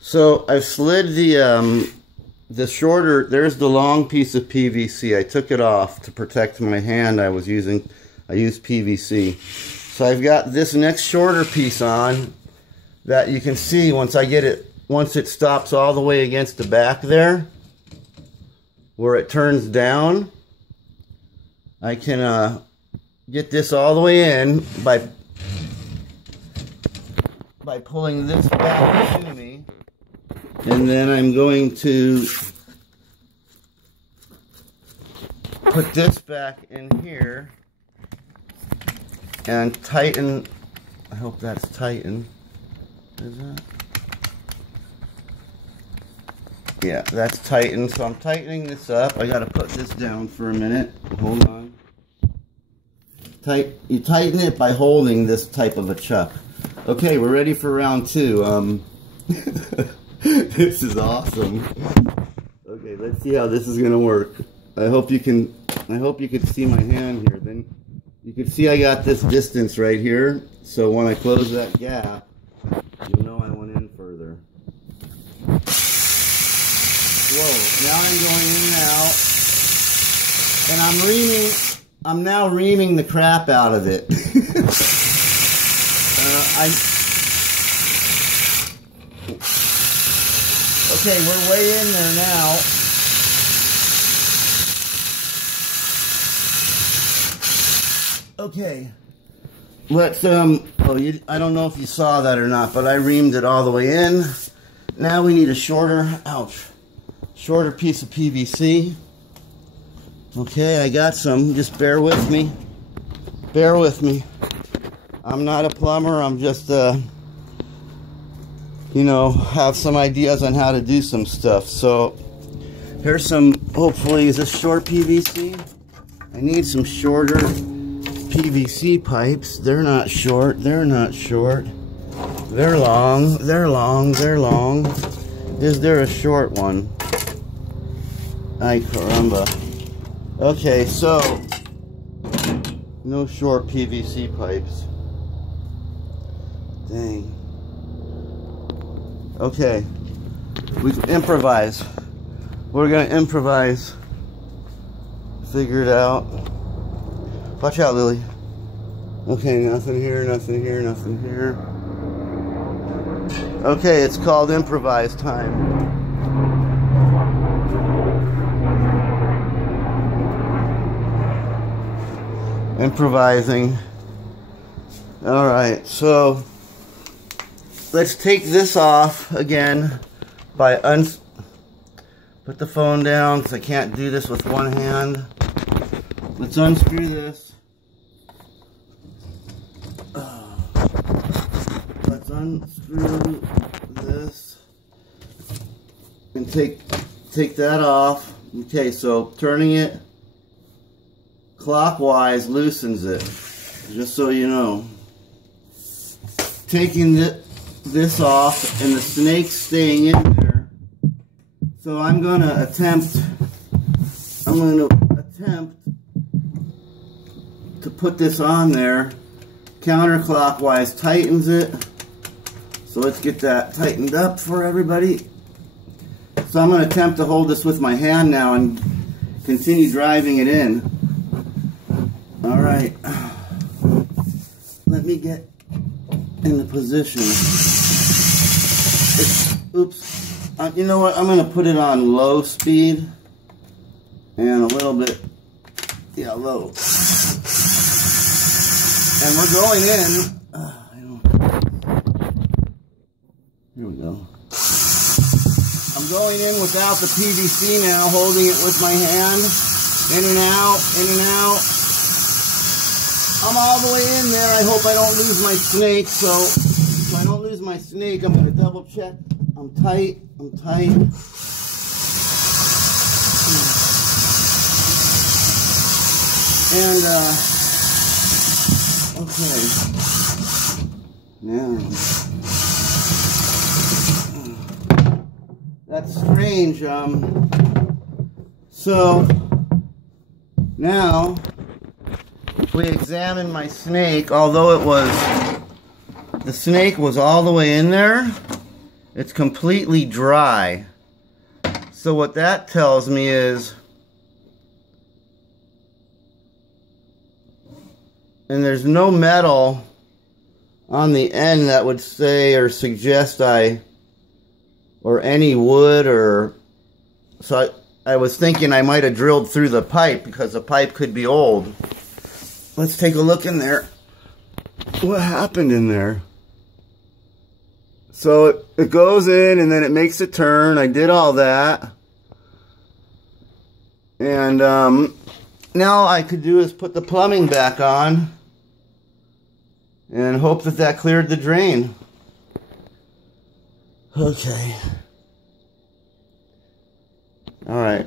So I've slid the shorter, there's the long piece of PVC. I took it off to protect my hand. I used PVC. So I've got this next shorter piece on that you can see once it stops all the way against the back there, where it turns down. I can get this all the way in by pulling this back to me. And then I'm going to put this back in here and tighten. I hope that's tightened. Is that? Yeah, that's tightened. So I'm tightening this up. I got to put this down for a minute. Hold on. You tighten it by holding this type of a chuck. Okay, we're ready for round 2. This is awesome. Okay, let's see how this is gonna work. I hope you can see my hand here. Then you can see I got this distance right here. So when I close that gap, you know I went in further. Whoa, now I'm going in now. And I'm now reaming the crap out of it. Okay, we're way in there now. Okay. Let's, I don't know if you saw that or not, but I reamed it all the way in. Now we need a shorter piece of PVC. Okay, I got some. Just bear with me. Bear with me. I'm not a plumber. I'm just, you know, have some ideas on how to do some stuff. So here's some, hopefully, is this short PVC? I need some shorter PVC pipes. They're not short. They're not short. They're long. They're long. They're long. Is there a short one? Ay caramba. Okay, so no short PVC pipes. Dang. Okay, we can improvise. We're gonna improvise. Figure it out. Watch out, Lily. Okay, nothing here, nothing here, nothing here. Okay, it's called improvise time. Improvising. All right, so let's take this off again by put the phone down because I can't do this with one hand. Let's unscrew this. Let's unscrew this and take that off. Okay, so turning it clockwise loosens it, just so you know. Taking this off and the snake's staying in there. So I'm going to attempt to put this on there. Counterclockwise tightens it. So let's get that tightened up for everybody. So I'm going to attempt to hold this with my hand now and continue driving it in. All right. Let me get in the position. Oops. You know what? I'm going to put it on low speed and a little bit, yeah, low. And we're going in. Here we go. I'm going in without the PVC now, holding it with my hand. In and out, in and out. I'm all the way in there. I hope I don't lose my snake. So if I don't lose my snake, I'm going to double check. I'm tight. I'm tight. And, okay. Now. That's strange. So, now, if we examine my snake, although the snake was all the way in there, It's completely dry. So what that tells me is, and there's no metal on the end that would say or suggest or any wood, or so I was thinking I might have drilled through the pipe because the pipe could be old. Let's take a look in there. What happened in there? So it goes in and then it makes a turn. I did all that. And now I could do is put the plumbing back on and hope that that cleared the drain. Okay. All right.